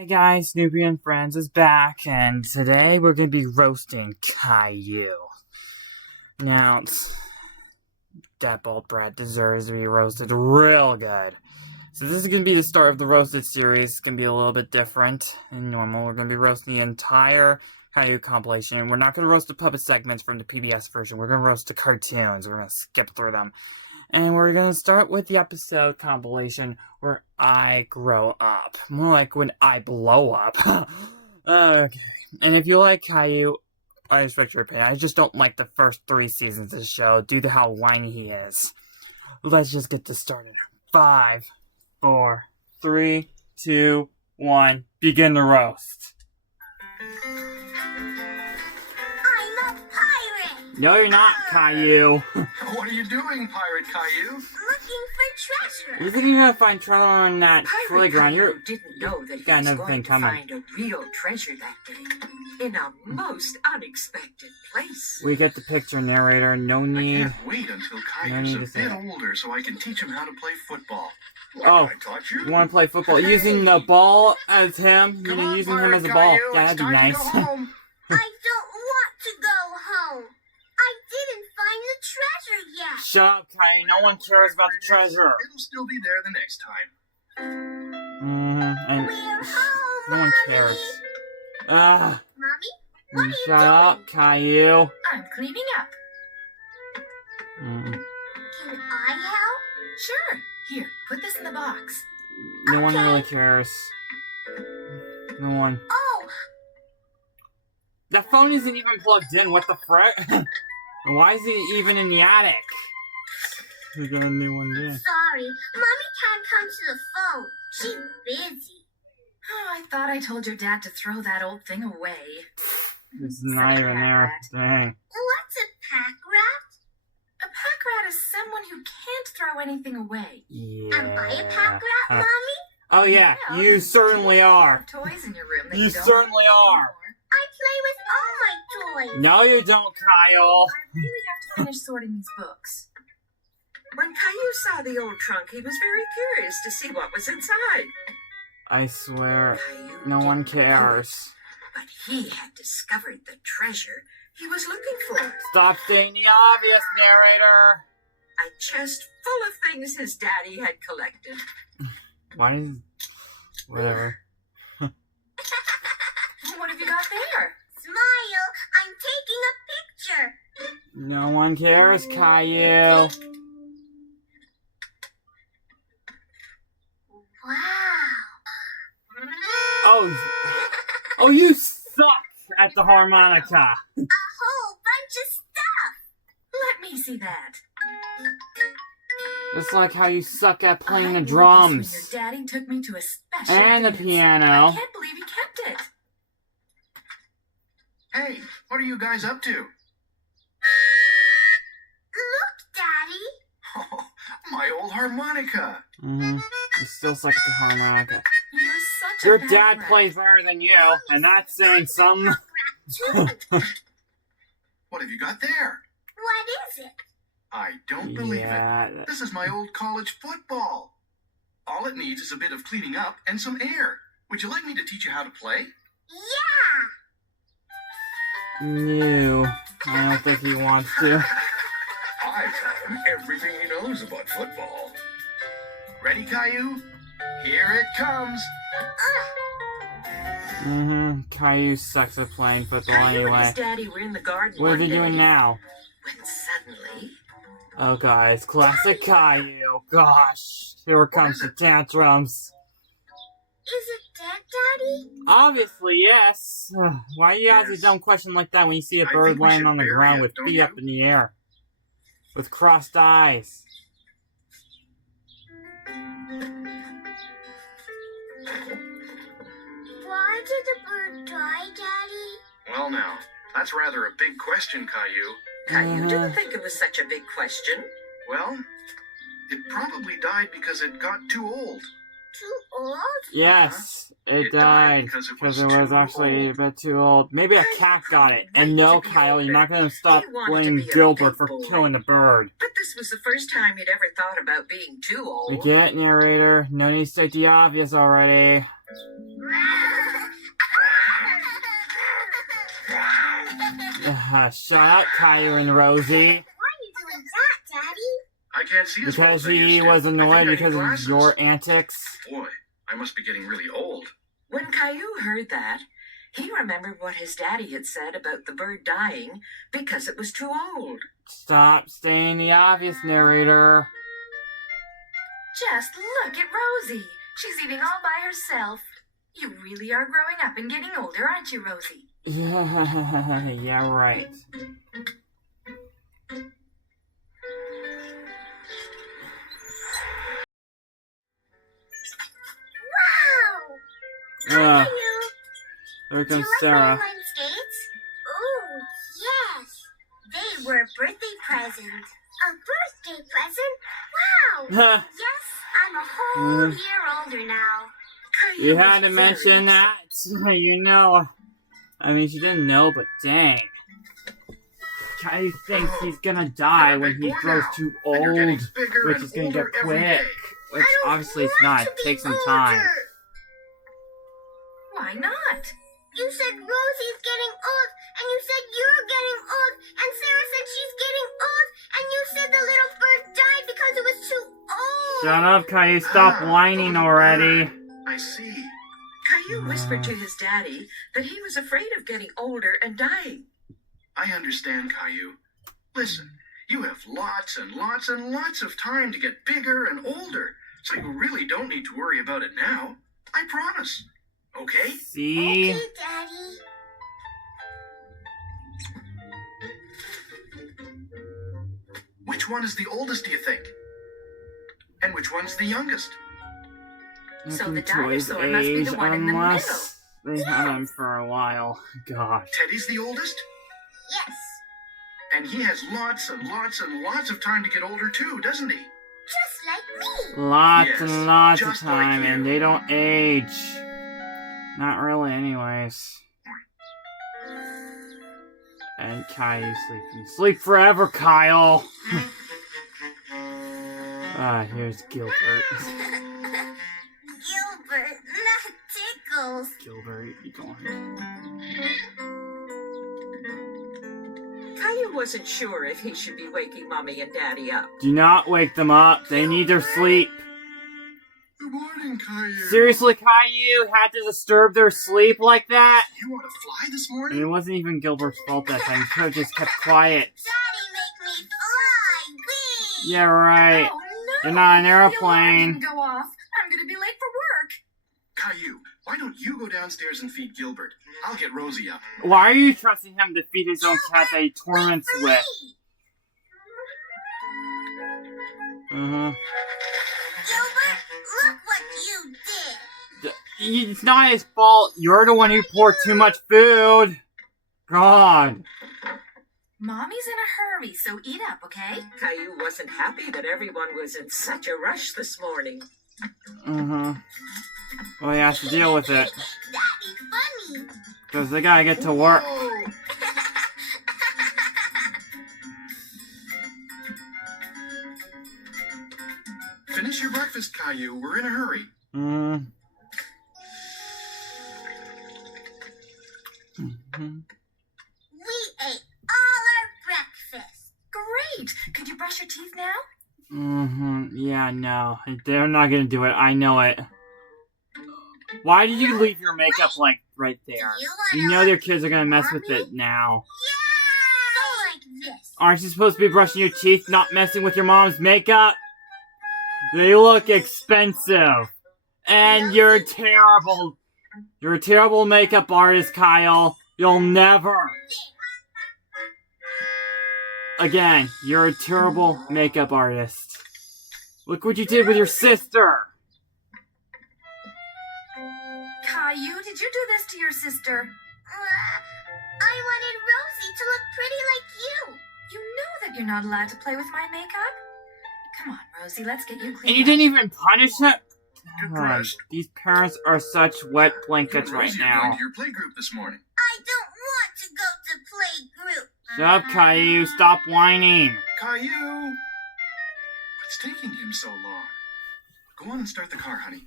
Hey guys, Snoopy and Friends is back, and today we're going to be roasting Caillou. Now, that bald brat deserves to be roasted real good. So this is going to be the start of the roasted series. It's going to be a little bit different than normal. We're going to be roasting the entire Caillou compilation. We're not going to roast the puppet segments from the PBS version. We're going to roast the cartoons. We're going to skip through them. And we're going to start with the episode compilation where I grow up. More like when I blow up. Okay. And if you like Caillou, I respect your opinion. I just don't like the first 3 seasons of the show due to how whiny he is. Let's just get this started. 5, 4, 3, 2, 1. Begin the roast. No, you're not, Caillou. What are you doing, Pirate Caillou? Looking for treasure. You think you're gonna find treasure on that playground? Caillou didn't know that he got was another going thing to coming. find a real treasure that day in a most unexpected place. We get the picture, narrator. No I need. can't wait until No Caillou's need a to say bit that. older so I can teach him how to play football. Like Oh, I taught you? You want to play football using the ball as him? Come You're on, using him Pirate as a ball. Caillou, Yeah, it's that'd be time to nice. go home. I don't want to go home. I didn't find the treasure yet. Shut up, Caillou. No one cares about the treasure. It'll still be there the next time. And We're home, no one Mommy. cares. Ah, Mommy, what are you shut doing? up, Caillou. I'm cleaning up. Mm, Can I help? Sure. Here, put this in the box. No one Okay. really cares. No one. Oh, That phone isn't even plugged in. What the frick? Why is it even in the attic? We got a new one there. sorry. Mommy can't come to the phone. She's busy. Oh, I thought I told your dad to throw that old thing away. It's not even there. Dang. What's a pack rat? A pack rat is someone who can't throw anything away. Yeah. Am I a pack rat, Mommy? Oh yeah, Well, you certainly do are. have toys in your room that You you don't certainly play are. anymore. I play with all my toys. No, you don't, Kyle. I really have to finish sorting these books. When Caillou saw the old trunk, he was very curious to see what was inside. I swear, Caillou no one didn't know it, cares. but he had discovered the treasure he was looking for. Stop stating the obvious, narrator. A chest full of things his daddy had collected. Why is... Whatever. What have you got there? Smile, I'm taking a picture. No one cares, Caillou. Wow. Oh, you suck at the harmonica. A whole bunch of stuff. Let me see that. Just like how you suck at playing the I wore this drums. when your daddy took me to a special And the dance. piano. I can't believe he kept it. Hey, what are you guys up to? Look, Daddy. Oh, my old harmonica. You still suck at the harmonica. You're such Your a bad dad rat. plays better than you, and that's saying something. What have you got there? What is it? I don't believe it. Yeah. This is my old college football. All it needs is a bit of cleaning up and some air. Would you like me to teach you how to play? Yeah. No. I don't think he wants to. I taught him everything he knows about football. Ready, Caillou? Here it comes. Caillou sucks at playing football Caillou and his anyway. daddy were in the garden What are one they day doing now? when suddenly... Oh, guys, classic Caillou. Gosh, here comes the tantrums. Is it dead, Daddy? Obviously, yes. Why do you ask a Yes. dumb question like that when you see a I bird think we laying should on the bury ground it, with don't feet you? up in the air? With crossed eyes. Why did the bird die, Daddy? Well, now, that's rather a big question, Caillou. Caillou Uh-huh. didn't think it was such a big question. Well, it probably died because it got too old. Too old? Yes, it It died died because it because was it was too actually old. a bit too old. Maybe a Caillou cat got it. couldn't And wait no, to be Kyle, you're not older. going to stop He wanted to blaming be a Gilbert big for boy. killing the bird. But this was the first time he'd ever thought about being too We old. get it, narrator. No need to state the obvious already. Meow. Shut up, Caillou and Rosie. Why are you doing that, Daddy? I can't see as well Because as I used he to. was I think annoyed I need because of glasses. your antics. Boy, I must be getting really old. When Caillou heard that, he remembered what his daddy had said about the bird dying because it was too old. Stop stating the obvious, narrator. Just look at Rosie. She's eating all by herself. You really are growing up and getting older, aren't you, Rosie? Yeah, right. Wow! Ugh, Caillou, there do comes you like my Sarah. inline skates? Oh, yes. They were a birthday present. A birthday present? Wow! Yes, I'm a whole year older now. Caillou You was had to very mention that. You know. I mean, she didn't know, but dang. Caillou thinks he's gonna die when he grows too And you're getting old, bigger which and is gonna get older every quick. day. Which I don't obviously it's want not. to It be takes some time. older. Why not? You said Rosie's getting old, and you said you're getting old, and Sarah said she's getting old, and you said the little bird died because it was too old. Shut up, Caillou. Stop whining already. I see. Caillou whispered to his daddy that he was afraid of getting older and dying. I understand, Caillou. Listen, you have lots and lots and lots of time to get bigger and older, so you really don't need to worry about it now. I promise. Okay? See? Okay, Daddy. Which one is the oldest, do you think? And which one's the youngest? So Looking the to his dinosaur must be the age, one in the unless they had him for a while. Gosh. Teddy's the oldest? Yes, And he has lots and lots and lots of time to get older too, doesn't he? just like me. Lots Yes, and lots of just like time, you. and they don't age. Not really, anyways. And Caillou sleeping. Sleep forever, Kyle! Here's Gilbert. Gilbert, not Tickles. Gilbert, you going? Caillou wasn't sure if he should be waking Mommy and Daddy up. Do not wake them up. They need their sleep. Good morning, Caillou. Seriously, Caillou had to disturb their sleep like that? You want to fly this I mean, morning? it wasn't even Gilbert's fault that time. He could have just kept quiet. Daddy, make me fly. Whee! Yeah, right. Oh, no. You're not an The alarm airplane. didn't go off. I'm gonna be late for work. Caillou, why don't you go downstairs and feed Gilbert? I'll get Rosie up. Why are you trusting him to feed his own cat that he torments For with? me. Uh-huh. Gilbert, look what you did. It's not his fault. You're the one who poured too much food. God. Mommy's in a hurry, so eat up, okay? Caillou wasn't happy that everyone was in such a rush this morning. Uh-huh. Well, he has to deal with it. That'd be funny. Because they gotta get to work. Whoa. Finish your breakfast, Caillou. We're in a hurry. Mm. We ate all our breakfast. Great. Could you brush your teeth now? Yeah, no. They're not gonna do it. I know it. Why did you leave your makeup, like, right there? You know their kids are gonna mess with it now. Yeah! Go like this. Aren't you supposed to be brushing your teeth, not messing with your mom's makeup? They look expensive. And you're terrible. You're a terrible makeup artist, Kyle. You'll never. Again, you're a terrible makeup artist. Look what you did with your sister. Caillou, did you do this to your sister? I wanted Rosie to look pretty like you. You know that you're not allowed to play with my makeup. Come on, Rosie, let's get you cleaned And you up. didn't even punish him? Get God, dressed. these parents are such wet blankets You and right Rosie are going now. to your playgroup this morning. I don't want to go to play group. Shut up, Caillou. Stop whining. Caillou! What's taking him so long? Go on and start the car, honey.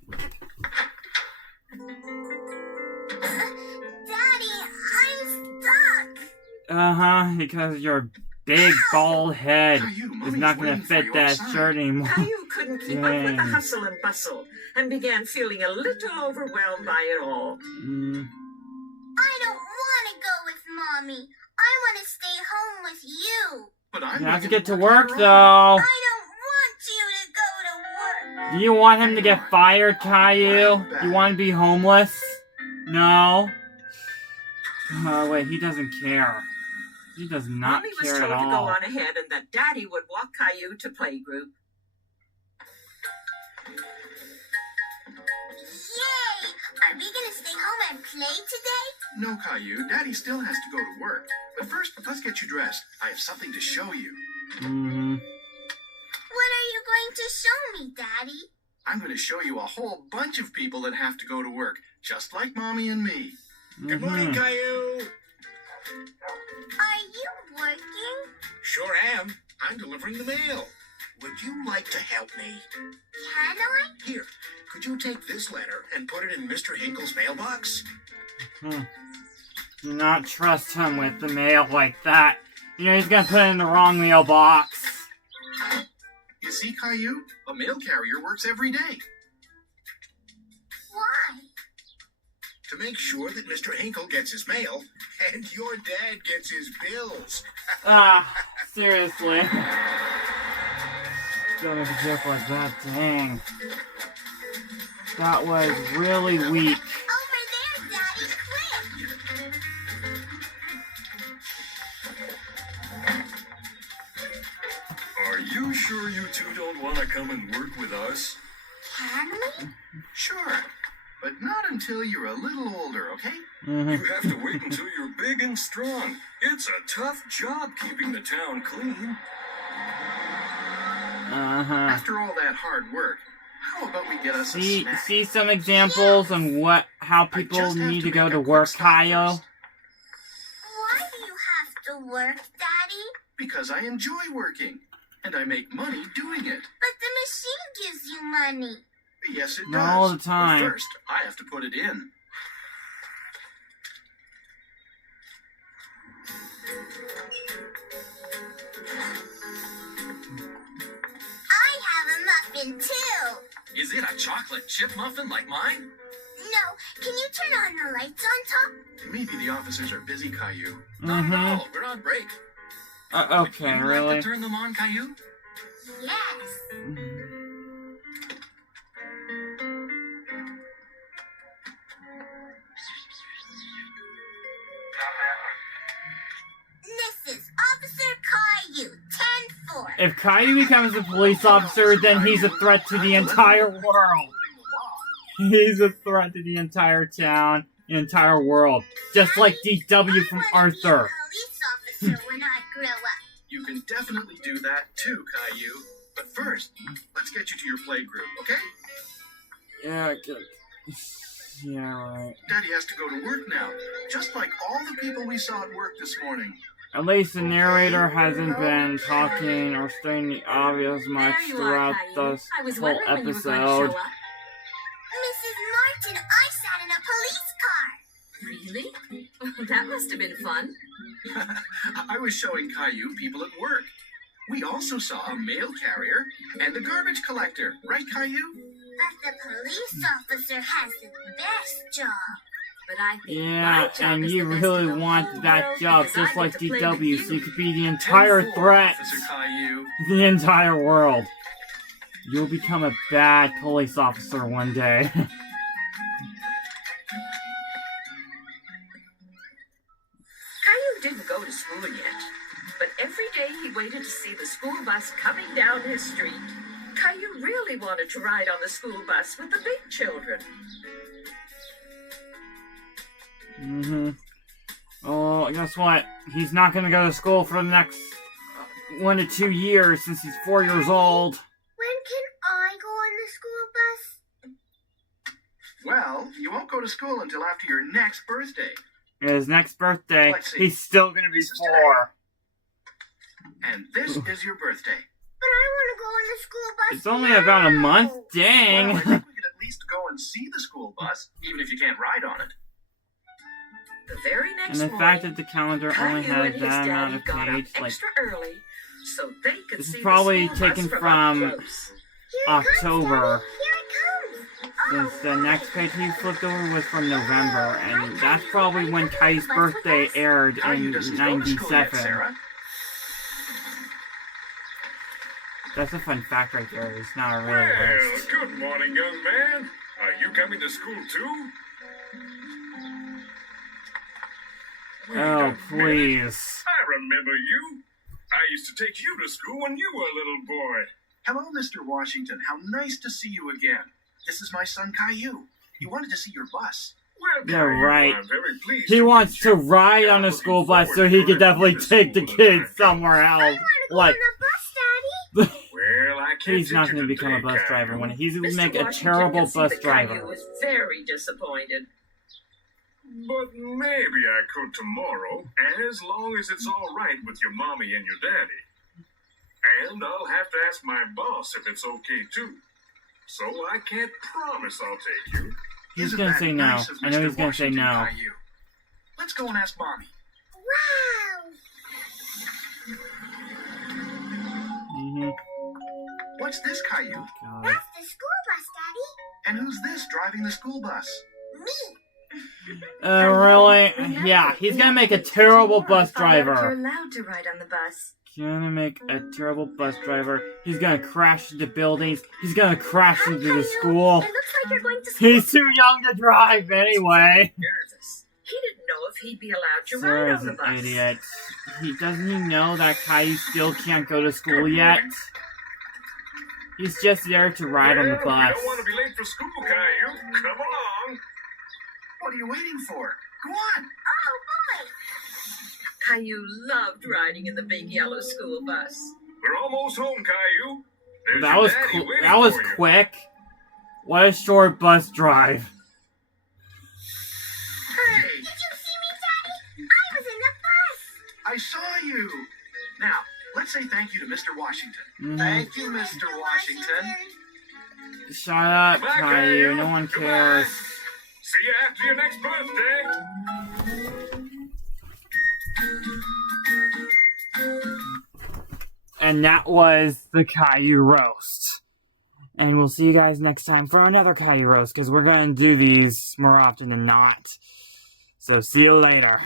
Daddy, I'm stuck. Because your big bald head Caillou, is Mommy's not gonna waiting for fit you that outside. shirt anymore. Caillou couldn't keep up with the Dang. hustle and bustle and began feeling a little overwhelmed by it all. I don't want to go with Mommy. I want to stay home with you. But I'm You have to going get to work, later on. though. I don't want you to go to work. Do you want him to get fired, Caillou? Do you want to be homeless? No? Oh, wait, he doesn't care. He does not Mommy was care told at to go all. on ahead and that Daddy would walk Caillou to playgroup. Yay! Are we going to stay home and play today? No, Caillou. Daddy still has to go to work. But first, let's get you dressed. I have something to show you. What are you going to show me, Daddy? I'm going to show you a whole bunch of people that have to go to work, just like Mommy and me. Good morning, Caillou. Are you working? Sure am. I'm delivering the mail. Would you like to help me? Can I? Here, could you take this letter and put it in Mr. Hinkle's mailbox? Do not trust him with the mail like that. You know, he's gonna put it in the wrong mailbox. You see, Caillou? A mail carrier works every day. Why? To make sure that Mr. Hinkle gets his mail and your dad gets his bills. Seriously. Don't make a joke like that, dang. That was really weak. Over there, Daddy, quick! Are you sure you two don't want to come and work with us? Can we? Sure. But not until you're a little older, okay? You have to wait until you're big and strong. It's a tough job keeping the town clean. After all that hard work, how about we get us a snack? See some examples on how people just have need to to go make to a quick work, stop Caillou. first. Why do you have to work, Daddy? Because I enjoy working. And I make money doing it. But the machine gives you money. Yes, it does. Not all the time. But first, I have to put it in. I have a muffin, too. Is it a chocolate chip muffin like mine? No, can you turn on the lights on top? Maybe the officers are busy, Caillou. Not at all. We're on break. Okay, Would you really? like to turn them on, Caillou? Yes. This is Officer Caillou, 10-4. If Caillou becomes a police officer, then he's a threat to the entire world. He's a threat to the entire town, the entire world. Just like DW from I wanna be a Arthur. police officer when I grow up. You can definitely do that too, Caillou. But first, let's get you to your playgroup, okay? Yeah, good. Yeah, right. Daddy has to go to work now, just like all the people we saw at work this morning. At least the narrator hasn't been talking or stating the obvious much There you throughout are, Caillou. this I was whole wondering when you were going to episode. show up. Mrs. Martin, I sat in a police car. Really? That must have been fun. I was showing Caillou people at work. We also saw a mail carrier and a garbage collector, right, Caillou? But the police officer has the best job. But I think Yeah, my job and is you the best really in the want whole that world job because I just get like to play with DW, so you you. could be the entire 10-4, threat. Officer Caillou. The entire world. You'll become a bad police officer one day. Caillou didn't go to school yet, but every day he waited to see the school bus coming down his street. Caillou really wanted to ride on the school bus with the big children. Oh, guess what? He's not gonna go to school for the next 1 to 2 years since he's 4 years old. When can I go on the school bus? Well, you won't go to school until after your next birthday. His next birthday, Let's see. he's still gonna be This is 4. And this is your birthday. But I want to go on the school bus. It's only about a month? Well, Dang. I think we could at least go and see the school bus, even if you can't ride on it. The very next And the fact that the calendar only Caillou and has his that amount daddy of got up page, like, extra early so they could this is see probably the school taken bus from up close. October. Here it comes. Since the next page he flipped over was from November, and that's probably when Kai's birthday aired Caillou in doesn't go to school yet, 97. Sarah. That's a fun fact right there. It's not a real Well, list. good morning, young man. Are you coming to school too? Wait a Oh, minute. please. I remember you. I used to take you to school when you were a little boy. Hello, Mr. Washington. How nice to see you again. This is my son Caillou. He wanted to see your bus. Well, Yeah, Caillou, right. I'm very pleased He to wants meet to you. ride Yeah, on a looking school bus forward so to he could driving definitely you to take the school kids when I somewhere I else. want to go Like, on the bus, Daddy. Well, I can't he's not take going to you become a today, bus driver Caillou. when he's going to Mr. make a Washington terrible could see bus that Caillou driver. was very disappointed. But maybe I could tomorrow, as long as it's all right with your mommy and your daddy. And I'll have to ask my boss if it's okay too. So I can't promise I'll take you. He's Isn't going to that say no. nice of I know Mr. he's going to say Washington, no. Caillou? Let's go and ask Mommy. Wow. What's this, Caillou? God. That's the school bus, Daddy. And who's this driving the school bus? Me. Really? Yeah, he's going to make a terrible bus Find out if you're driver. allowed to ride on the bus. Gonna make a terrible bus driver. He's gonna crash into buildings. He's gonna crash Hi, into the Caillou. school. It looks like you're going to school. He's too young to drive anyway. Nervous. He didn't know if he'd be allowed to ride Sarah's on the an bus. idiot. Doesn't he know that Caillou still can't go to school yet? He's just there to ride on the Well, bus. You don't want to be late for school, Caillou. Come along. What are you waiting for? Go on. Oh, boy. Caillou loved riding in the big yellow school bus. We're almost home, Caillou. There's That your was daddy waiting that was for you. quick. What a short bus drive. Hey, Did you see me, Daddy? I was in the bus. I saw you. Now, let's say thank you to Mr. Washington. Mhm. Thank you, Mr. Washington. Shut up, Bye, Caillou. No one Goodbye. cares. See you after your next birthday. And that was the Caillou roast. And we'll see you guys next time for another Caillou roast, because we're going to do these more often than not. So see you later.